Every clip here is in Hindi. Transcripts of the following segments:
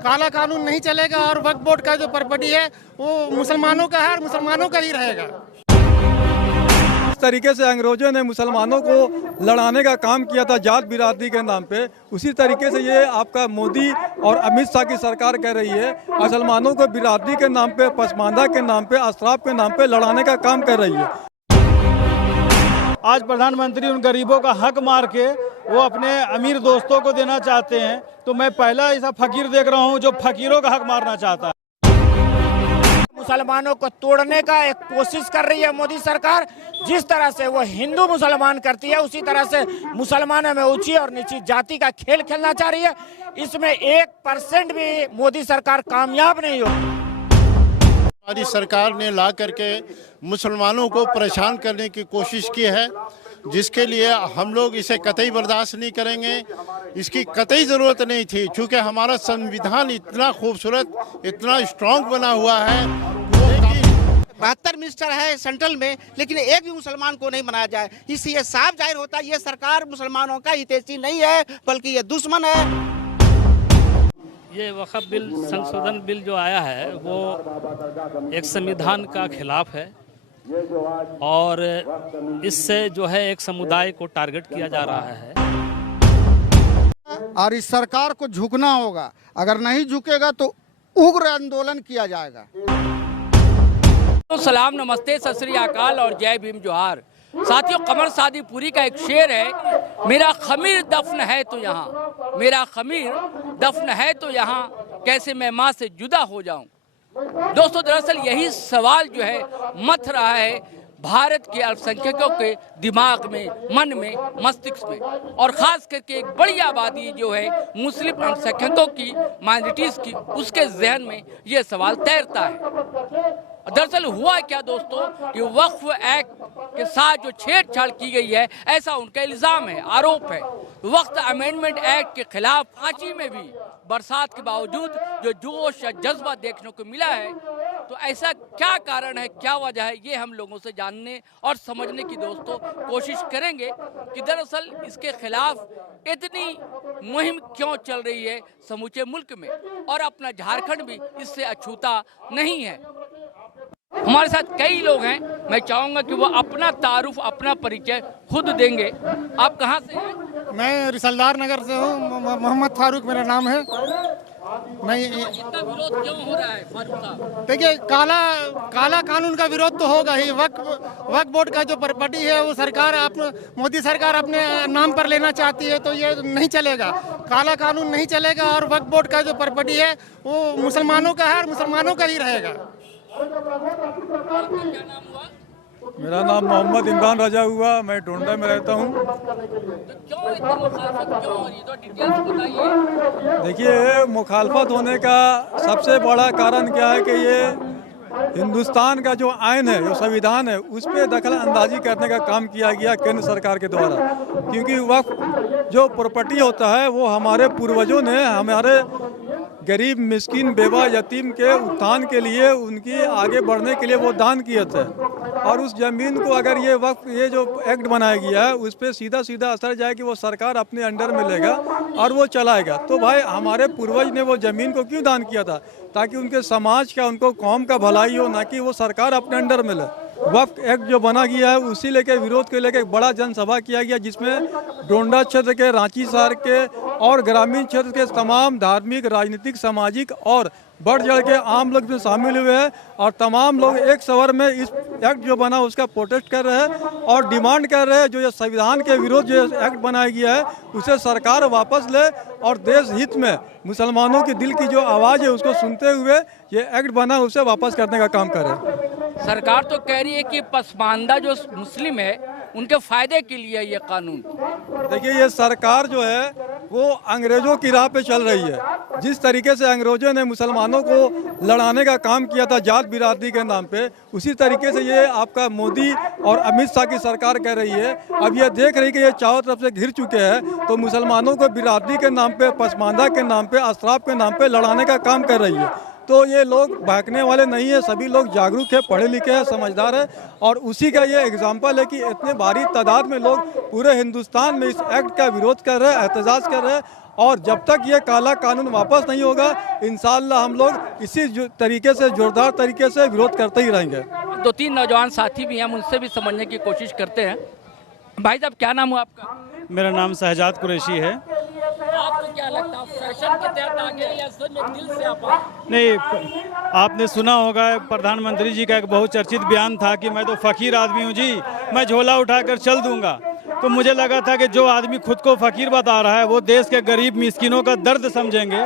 काला कानून नहीं चलेगा और वक्फ बोर्ड का जो प्रॉपर्टी है वो मुसलमानों का है और मुसलमानों का ही रहेगा। इस तरीके से अंग्रेजों ने मुसलमानों को लड़ाने का काम किया था जात बिरादरी के नाम पे, उसी तरीके से ये आपका मोदी और अमित शाह की सरकार कह रही है मुसलमानों को बिरादरी के नाम पे, पसमानदा के नाम पे, अशराफ के नाम पे लड़ाने का काम कर रही है। आज प्रधानमंत्री उन गरीबों का हक मार के वो अपने अमीर दोस्तों को देना चाहते हैं, तो मैं पहला ऐसा फकीर देख रहा हूँ जो फकीरों का हक मारना चाहता है। मुसलमानों को तोड़ने का एक कोशिश कर रही है मोदी सरकार। जिस तरह से वो हिंदू मुसलमान करती है उसी तरह से मुसलमानों में ऊंची और नीची जाति का खेल खेलना चाह रही है। इसमें 1% भी मोदी सरकार कामयाब नहीं होगी। हमारी सरकार ने ला करके मुसलमानों को परेशान करने की कोशिश की है, जिसके लिए हम लोग इसे कतई बर्दाश्त नहीं करेंगे। इसकी कतई ज़रूरत नहीं थी, क्योंकि हमारा संविधान इतना खूबसूरत, इतना स्ट्रांग बना हुआ है। 72 मिनिस्टर है सेंट्रल में, लेकिन एक भी मुसलमान को नहीं बनाया जाए। इससे साफ जाहिर होता है ये सरकार मुसलमानों का हितैषी नहीं है, बल्कि ये दुश्मन है। ये वक्फ बिल संशोधन बिल जो आया है वो एक संविधान का खिलाफ है और इससे जो है एक समुदाय को टारगेट किया जा रहा है और इस सरकार को झुकना होगा। अगर नहीं झुकेगा तो उग्र आंदोलन किया जाएगा। तो सलाम, नमस्ते, सत श्री अकाल और जय भीम जोहार। साथियों, कमर सादीपुरी का एक शेर है, मेरा खमीर दफन है तो यहाँ, मेरा खमीर दफन है तो यहाँ, कैसे मैं माँ से जुदा हो जाऊं। दोस्तों, दरअसल यही सवाल जो है मथ रहा है भारत के अल्पसंख्यकों के दिमाग में, मन में, मस्तिष्क में, और ख़ास करके एक बड़ी आबादी जो है मुस्लिम अल्पसंख्यकों की, माइनॉरिटीज़ की, उसके जहन में ये सवाल तैरता है। दरअसल हुआ क्या दोस्तों कि वक्फ एक्ट के साथ जो छेड़छाड़ की गई है, ऐसा उनका इल्ज़ाम है, आरोप है। वक्त अमेंडमेंट एक्ट के खिलाफ कराची में भी बरसात के बावजूद जो जोश या जज्बा देखने को मिला है, तो ऐसा क्या कारण है, क्या वजह है, ये हम लोगों से जानने और समझने की दोस्तों कोशिश करेंगे कि दरअसल इसके खिलाफ इतनी मुहिम क्यों चल रही है समूचे मुल्क में, और अपना झारखंड भी इससे अछूता नहीं है। हमारे साथ कई लोग हैं, मैं चाहूँगा कि वो अपना तारुफ, अपना परिचय खुद देंगे। आप कहाँ से हैं? मैं रिसलदार नगर से हूँ, मोहम्मद फारूक मेरा नाम है। मैं इतना विरोध क्यों हो रहा है फारूक साहब? देखिए, काला कानून का विरोध तो होगा ही। वक्फ बोर्ड का जो प्रॉपर्टी है वो सरकार, मोदी सरकार अपने नाम पर लेना चाहती है, तो ये नहीं चलेगा। काला कानून नहीं चलेगा और वक्फ बोर्ड का जो प्रॉपर्टी है वो मुसलमानों का है और मुसलमानों का ही रहेगा। मेरा नाम मोहम्मद इमरान रजा हुआ, मैं डोंडा में रहता हूँ। देखिए, मुखालफत होने का सबसे बड़ा कारण क्या है कि ये हिंदुस्तान का जो आइन है, जो संविधान है, उस पर दखल अंदाजी करने का काम किया गया केंद्र सरकार के द्वारा। क्योंकि वक्फ जो प्रॉपर्टी होता है वो हमारे पूर्वजों ने हमारे गरीब, मिस्किन, बेवा, यतीम के उत्थान के लिए, उनकी आगे बढ़ने के लिए वो दान किए थे। और उस ज़मीन को अगर ये वक्त, ये जो एक्ट बनाया गया है, उस पर सीधा सीधा असर जाए कि वो सरकार अपने अंडर में लेगा और वो चलाएगा। तो भाई, हमारे पूर्वज ने वो ज़मीन को क्यों दान किया था? ताकि उनके समाज का, उनको कौम का भलाई हो, ना कि वो सरकार अपने अंडर में ले। वक्फ एक्ट जो बना गया है उसी लेके विरोध के लेके एक बड़ा जनसभा किया गया, जिसमें डोंडा क्षेत्र के, रांची शहर के और ग्रामीण क्षेत्र के तमाम धार्मिक, राजनीतिक, सामाजिक और बढ़ चढ़ के आम लोग भी शामिल हुए हैं। और तमाम लोग एक स्वर में इस एक्ट जो बना उसका प्रोटेस्ट कर रहे हैं और डिमांड कर रहे हैं जो ये संविधान के विरोध जो एक्ट बनाया गया है उसे सरकार वापस ले और देश हित में मुसलमानों की दिल की जो आवाज़ है उसको सुनते हुए ये एक्ट बना उसे वापस करने का काम करे। सरकार तो कह रही है कि पसमानदा जो मुस्लिम है उनके फायदे के लिए ये कानून। देखिए, ये सरकार जो है वो अंग्रेजों की राह पे चल रही है। जिस तरीके से अंग्रेजों ने मुसलमानों को लड़ाने का काम किया था जात बिरादरी के नाम पे, उसी तरीके से ये आपका मोदी और अमित शाह की सरकार कर रही है। अब ये देख रही है कि ये चारों तरफ से घिर चुके हैं, तो मुसलमानों को बिरादरी के नाम पे, पसमानदा के नाम पे, अशराफ के नाम पे लड़ाने का काम कर रही है। तो ये लोग भागने वाले नहीं है, सभी लोग जागरूक है, पढ़े लिखे हैं, समझदार है। और उसी का ये एग्जाम्पल है कि इतने भारी तादाद में लोग पूरे हिंदुस्तान में इस एक्ट का विरोध कर रहे हैं, एहतजाज कर रहे हैं। और जब तक ये काला कानून वापस नहीं होगा, इंशाअल्लाह हम लोग इसी तरीके से, जोरदार तरीके से विरोध करते ही रहेंगे। 2-3 नौजवान साथी भी हैं, हम उनसे भी समझने की कोशिश करते हैं। भाई साहब, क्या नाम हुआ आपका? मेरा नाम शहजाद कुरैशी है। आपको क्या लगता है, फैशन के तहत आ गए या सच में दिल से आप आए? नहीं, आपने सुना होगा प्रधानमंत्री जी का एक बहुत चर्चित बयान था कि मैं तो फकीर आदमी हूँ जी, मैं झोला उठाकर चल दूंगा। तो मुझे लगा था कि जो आदमी खुद को फकीर बता रहा है वो देश के गरीब मिस्किनों का दर्द समझेंगे,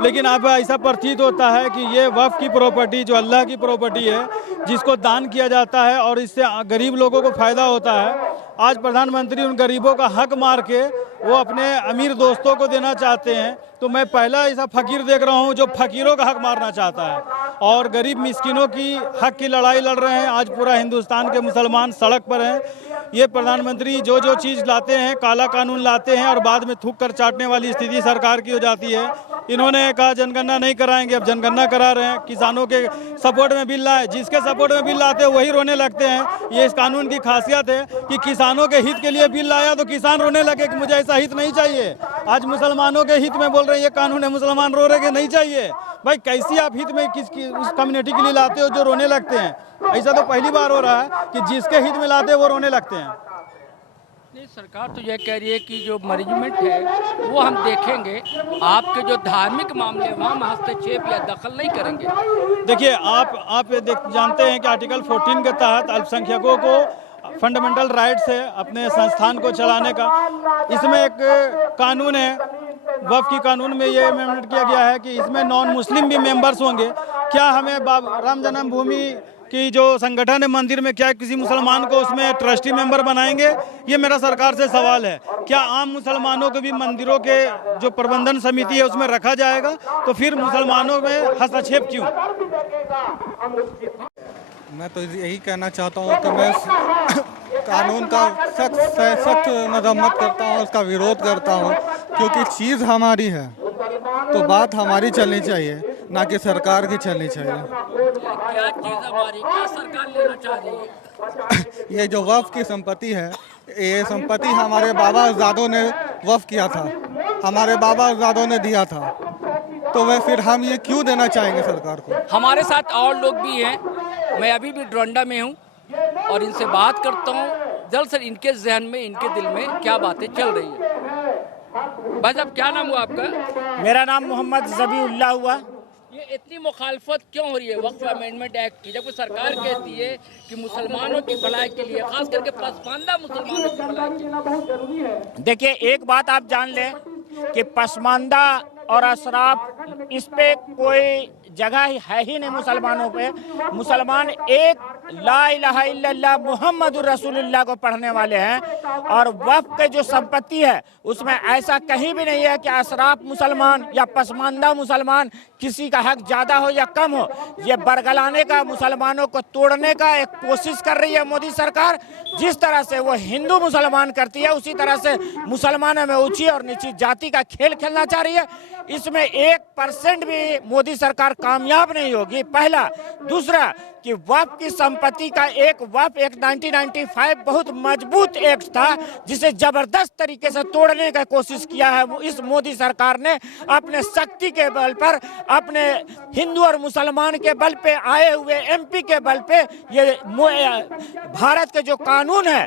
लेकिन अब ऐसा प्रतीत होता है कि ये वक्फ की प्रॉपर्टी, जो अल्लाह की प्रॉपर्टी है, जिसको दान किया जाता है और इससे गरीब लोगों को फायदा होता है, आज प्रधानमंत्री उन गरीबों का हक मार के वो अपने अमीर दोस्तों को देना चाहते हैं। तो मैं पहला ऐसा फकीर देख रहा हूँ जो फकीरों का हक मारना चाहता है और गरीब मिस्किनों की हक की लड़ाई लड़ रहे हैं। आज पूरा हिंदुस्तान के मुसलमान सड़क पर हैं। ये प्रधानमंत्री जो जो चीज़ लाते हैं, काला कानून लाते हैं और बाद में थूक कर चाटने वाली स्थिति सरकार की हो जाती है। इन्होंने कहा जनगणना नहीं कराएंगे, अब जनगणना करा रहे हैं। किसानों के सपोर्ट में बिल लाए, जिसके सपोर्ट में बिल लाते हैं वही रोने लगते हैं। ये इस कानून की खासियत है कि किसानों के हित के लिए बिल लाया तो किसान रोने लगे कि मुझे ऐसा हित नहीं चाहिए। आज मुसलमानों के हित में बोल रहे हैं ये कानून है, मुसलमान रो रहे कि नहीं चाहिए। भाई कैसी आप हित में किसकी उस कम्युनिटी के लिए लाते हो जो रोने लगते हैं? ऐसा तो पहली बार हो रहा है कि जिसके हित में लाते हैं वो रोने लगते हैं। नहीं, सरकार तो यह कह रही है कि जो मैनेजमेंट है वो हम देखेंगे, आपके जो धार्मिक मामले वहाँ हम हस्तक्षेप या दखल नहीं करेंगे। देखिए, आप जानते हैं कि आर्टिकल 14 के तहत अल्पसंख्यकों को फंडामेंटल राइट्स है अपने संस्थान को चलाने का। इसमें एक कानून है, वक्फ की कानून में ये अमेंडमेंट किया गया है कि इसमें नॉन मुस्लिम भी मेंबर्स होंगे। क्या हमें राम जन्मभूमि की जो संगठन है मंदिर में, क्या किसी मुसलमान को उसमें ट्रस्टी मेंबर बनाएंगे? ये मेरा सरकार से सवाल है। क्या आम मुसलमानों को भी मंदिरों के जो प्रबंधन समिति है उसमें रखा जाएगा? तो फिर मुसलमानों में हस्तक्षेप क्यों? मैं तो यही कहना चाहता हूँ कि मैं कानून का सख्त मजम्मत करता हूँ, उसका विरोध करता हूँ, क्योंकि चीज़ हमारी है तो बात हमारी चलनी चाहिए, ना कि सरकार की चलनी चाहिए। क्या चीज़ हमारी, क्या सरकार लेना चाह रही है? ये जो वक्फ की संपत्ति है, ये संपत्ति हमारे बाबा अज़ादों ने वक्फ किया था, हमारे बाबा अज़ादों ने दिया था, तो वह फिर हम ये क्यों देना चाहेंगे सरकार को? हमारे साथ और लोग भी हैं। मैं अभी भी डोरंडा में हूँ और इनसे बात करता हूँ, जल्द से इनके जहन में, इनके दिल में क्या बातें चल रही है। भाई साहब, क्या नाम हुआ आपका? मेरा नाम मोहम्मद ज़बीउल्लाह हुआ। ये इतनी मुखालफत क्यों हो रही है वक्फ अमेंडमेंट एक्ट की, जबकि सरकार कहती है कि मुसलमानों की भलाई के लिए, खास करके पसमानदा मुसलमानों की भलाई के लिए? देखिए, एक बात आप जान लें कि पसमानदा और अशराफ, इस पे कोई जगह है ही नहीं मुसलमानों पे। मुसलमान एक ला इलाहा इल्लल्लाह मुहम्मदुर रसूलुल्लाह को पढ़ने वाले हैं और वक्फ के जो संपत्ति है उसमें ऐसा कहीं भी नहीं है कि अशराफ मुसलमान या पसमानदा मुसलमान किसी का हक ज़्यादा हो या कम हो। ये बरगलाने का, मुसलमानों को तोड़ने का एक कोशिश कर रही है मोदी सरकार। जिस तरह से वो हिंदू मुसलमान करती है उसी तरह से मुसलमानों में ऊंची और नीची जाति का खेल खेलना चाह रही है। इसमें 1% भी मोदी सरकार कामयाब नहीं होगी, पहला। दूसरा कि वक्फ की संपत्ति का एक 1995 बहुत मजबूत एक्ट था जिसे जबरदस्त तरीके से तोड़ने का कोशिश किया है इस मोदी सरकार ने अपने शक्ति के बल पर, अपने हिंदू और मुसलमान के बल पे आए हुए MP के बल पे। ये भारत के जो कानून है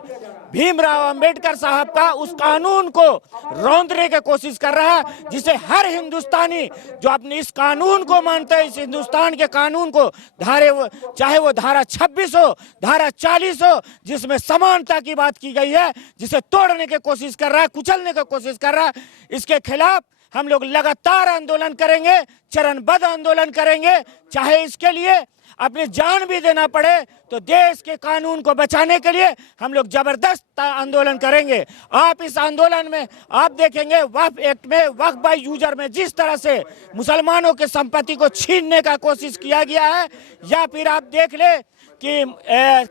भीमराव अंबेडकर साहब का, उस कानून को रौंदने की कोशिश कर रहा है, जिसे हर हिंदुस्तानी जो अपने इस कानून को मानते हैं, इस हिंदुस्तान के कानून को, चाहे वो धारा 26 हो, धारा 40 हो, जिसमें समानता की बात की गई है, जिसे तोड़ने की कोशिश कर रहा है, कुचलने की कोशिश कर रहा है, इसके खिलाफ हम लोग लगातार आंदोलन करेंगे, चरणबद्ध आंदोलन करेंगे। चाहे इसके लिए अपनी जान भी देना पड़े, तो देश के कानून को बचाने के लिए हम लोग जबरदस्त आंदोलन करेंगे। आप इस आंदोलन में आप देखेंगे वक्फ एक्ट में, वक्फ बाय यूजर में जिस तरह से मुसलमानों के संपत्ति को छीनने का कोशिश किया गया है, या फिर आप देख ले कि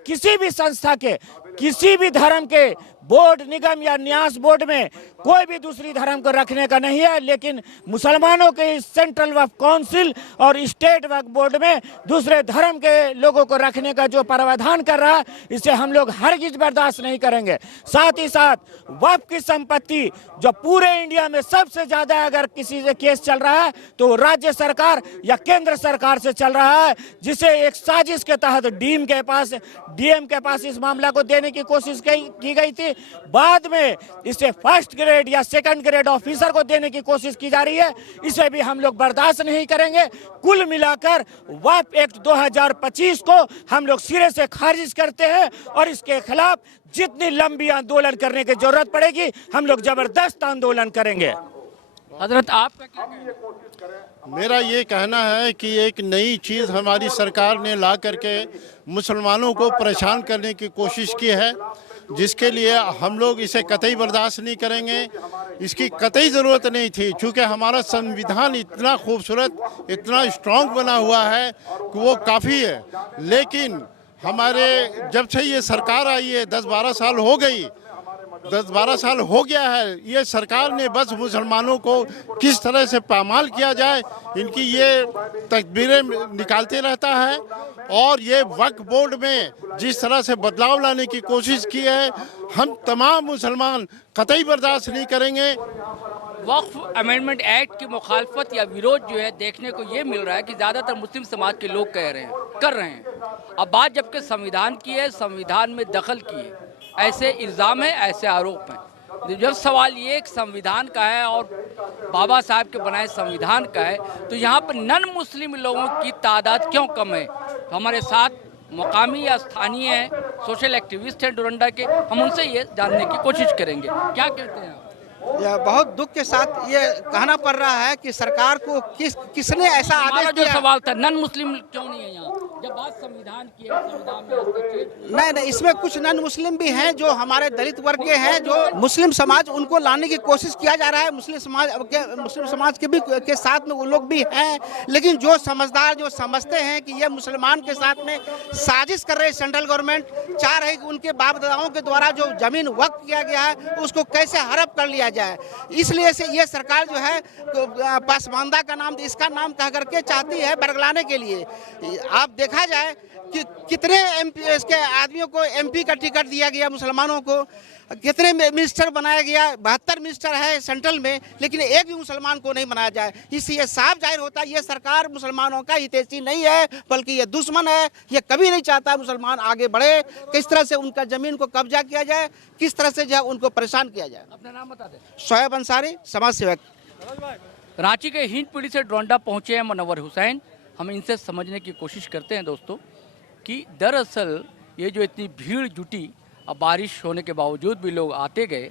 किसी भी संस्था के, किसी भी धर्म के बोर्ड, निगम या न्यास बोर्ड में कोई भी दूसरी धर्म को रखने का नहीं है, लेकिन मुसलमानों के इस सेंट्रल वक्फ काउंसिल और स्टेट वक्फ बोर्ड में दूसरे धर्म के लोगों को रखने का जो प्रावधान कर रहा है, इसे हम लोग हरगिज बर्दाश्त नहीं करेंगे। साथ ही साथ वक्फ की संपत्ति जो पूरे इंडिया में सबसे ज्यादा अगर किसी से केस चल रहा है तो राज्य सरकार या केंद्र सरकार से चल रहा है, जिसे एक साजिश के तहत डीएम के पास इस मामला को देने की कोशिश की गई थी। बाद में इसे फर्स्ट ग्रेड या सेकंड ग्रेड ऑफिसर को देने की कोशिश की जा रही है। इसे भी हम लोग बर्दाश्त नहीं करेंगे। कुल मिलाकर वक्फ एक्ट 2025 को हम लोग सिरे से खारिज करते हैं और इसके खिलाफ जितनी लंबी आंदोलन करने की जरूरत पड़ेगी हम लोग जबरदस्त आंदोलन करेंगे। हजरत आपका क्या कहना है? मेरा ये कहना है कि एक नई चीज़ हमारी सरकार ने ला करके मुसलमानों को परेशान करने की कोशिश की है, जिसके लिए हम लोग इसे कतई बर्दाश्त नहीं करेंगे। इसकी कतई ज़रूरत नहीं थी, क्योंकि हमारा संविधान इतना खूबसूरत, इतना स्ट्रांग बना हुआ है कि वो काफ़ी है। लेकिन हमारे जब से ये सरकार आई है 10-12 साल हो गई, 10-12 साल हो गया है, ये सरकार ने बस मुसलमानों को किस तरह से पामाल किया जाए इनकी ये तकबीरें निकालते रहता है। और ये वक्फ बोर्ड में जिस तरह से बदलाव लाने की कोशिश की है, हम तमाम मुसलमान कतई बर्दाश्त नहीं करेंगे। वक्फ अमेंडमेंट एक्ट की मुखालफत या विरोध जो है देखने को ये मिल रहा है कि ज़्यादातर मुस्लिम समाज के लोग कर रहे हैं। अब बात जबकि संविधान की है, संविधान में दखल की है, ऐसे इल्ज़ाम है, ऐसे आरोप हैं। जब सवाल ये एक संविधान का है और बाबा साहब के बनाए संविधान का है, तो यहाँ पर नन मुस्लिम लोगों की तादाद क्यों कम है? तो हमारे साथ मुकामी या स्थानीय हैं, सोशल एक्टिविस्ट हैं डोरंडा के, हम उनसे ये जानने की कोशिश करेंगे। क्या कहते हैं आप? यह बहुत दुख के साथ ये कहना पड़ रहा है कि सरकार को किसने ऐसा आदेश दिया? जो सवाल था नन मुस्लिम क्यों नहीं है यहाँ, जब बात संविधान की है, संविधान में नहीं, इसमें कुछ नन मुस्लिम भी हैं जो हमारे दलित वर्ग के हैं, जो मुस्लिम समाज उनको लाने की कोशिश किया जा रहा है। मुस्लिम समाज के भी के साथ में वो लोग भी हैं, लेकिन जो समझदार, जो समझते हैं कि ये मुसलमान के साथ में साजिश कर रहे सेंट्रल गवर्नमेंट चाह रही कि उनके बाप दादाओं के द्वारा जो जमीन वक्फ किया गया है उसको कैसे हड़प कर लिया जाए, इसलिए से ये सरकार जो है पासमानदा का नाम, इसका नाम कह करके चाहती है बरगलाने के लिए। आप देखा जाए कि कितने इसके आदमियों को एमपी का टिकट दिया गया, मुसलमानों को कितने मिनिस्टर बनाया गया, 72 मिनिस्टर है सेंट्रल में, लेकिन एक भी मुसलमान को नहीं बनाया जाए। इससे साफ जाहिर होता है ये सरकार मुसलमानों का हितैषी नहीं है, बल्कि ये दुश्मन है। ये कभी नहीं चाहता मुसलमान आगे बढ़े, किस तरह से उनका जमीन को कब्जा किया जाए, किस तरह से जो है उनको परेशान किया जाए। अपना नाम बता दें। शोएब अंसारी, समाज सेवक। रांची के हिंदपीढ़ी से डोरंडा पहुंचे हैं मुनव्वर हुसैन। हम इनसे समझने की कोशिश करते हैं दोस्तों कि दरअसल ये जो इतनी भीड़ जुटी, अब बारिश होने के बावजूद भी लोग आते गए,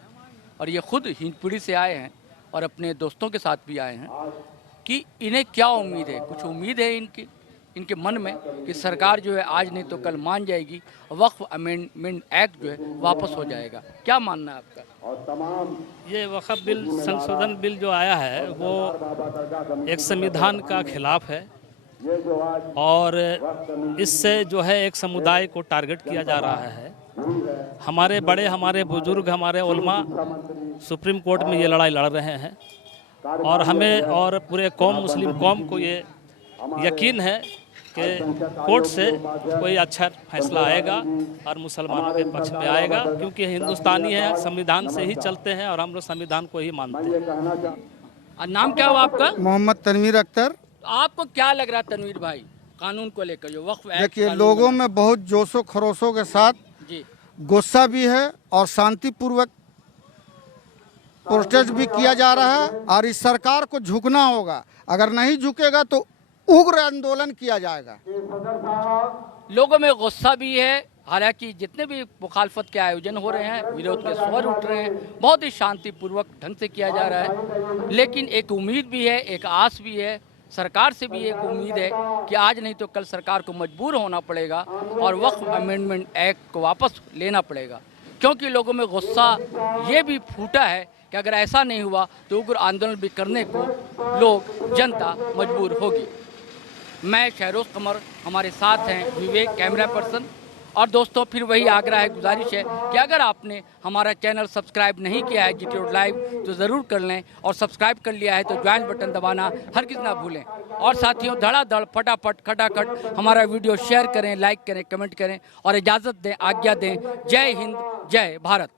और ये खुद हिंदपीढ़ी से आए हैं और अपने दोस्तों के साथ भी आए हैं, कि इन्हें क्या उम्मीद है, कुछ उम्मीद है इनके मन में कि सरकार जो है आज नहीं तो कल मान जाएगी, वक्फ अमेंडमेंट एक्ट जो है वापस हो जाएगा। क्या मानना है आपका? ये वक्फ बिल, संशोधन बिल जो आया है वो एक संविधान का खिलाफ है और इससे जो है एक समुदाय को टारगेट किया जा रहा है। हमारे बड़े, हमारे बुजुर्ग, हमारे उलमा सुप्रीम कोर्ट में ये लड़ाई लड़ रहे हैं और हमें और पूरे कौम, मुस्लिम कौम को ये यकीन है कि कोर्ट से कोई अच्छा फैसला आएगा और मुसलमानों के पक्ष में आएगा, क्योंकि हिंदुस्तानी है, संविधान से ही चलते हैं और हम लोग संविधान को ही मानते हैं। नाम क्या हुआ आपका? मोहम्मद तनवीर अख्तर। आपको क्या लग रहा है तनवीर भाई, कानून को लेकर जो वक्फ एक्ट? देखिए, लोगों में बहुत जोशो खरोशों के साथ जी गुस्सा भी है और शांतिपूर्वक प्रोटेस्ट भी किया जा रहा है, और इस सरकार को झुकना होगा। अगर नहीं झुकेगा तो उग्र आंदोलन किया जाएगा। लोगों में गुस्सा भी है, हालांकि जितने भी मुखालफत के आयोजन हो रहे हैं, विरोध के स्वर उठ रहे हैं, बहुत ही शांतिपूर्वक ढंग से किया जा रहा है, लेकिन एक उम्मीद भी है, एक आस भी है, सरकार से भी एक उम्मीद है कि आज नहीं तो कल सरकार को मजबूर होना पड़ेगा और वक्फ अमेंडमेंट एक्ट को वापस लेना पड़ेगा, क्योंकि लोगों में गुस्सा ये भी फूटा है कि अगर ऐसा नहीं हुआ तो उग्र आंदोलन भी करने को लोग, जनता मजबूर होगी। मैं शहरोज कमर, हमारे साथ हैं विवेक कैमरा पर्सन, और दोस्तों फिर वही आग्रह है, गुजारिश है कि अगर आपने हमारा चैनल सब्सक्राइब नहीं किया है GT Road लाइव तो ज़रूर कर लें, और सब्सक्राइब कर लिया है तो ज्वाइन बटन दबाना हरगिज़ ना भूलें। और साथियों धड़ाधड़ फटाफट खटाखट हमारा वीडियो शेयर करें, लाइक करें, कमेंट करें और इजाज़त दें, आज्ञा दें। जय हिंद, जय भारत।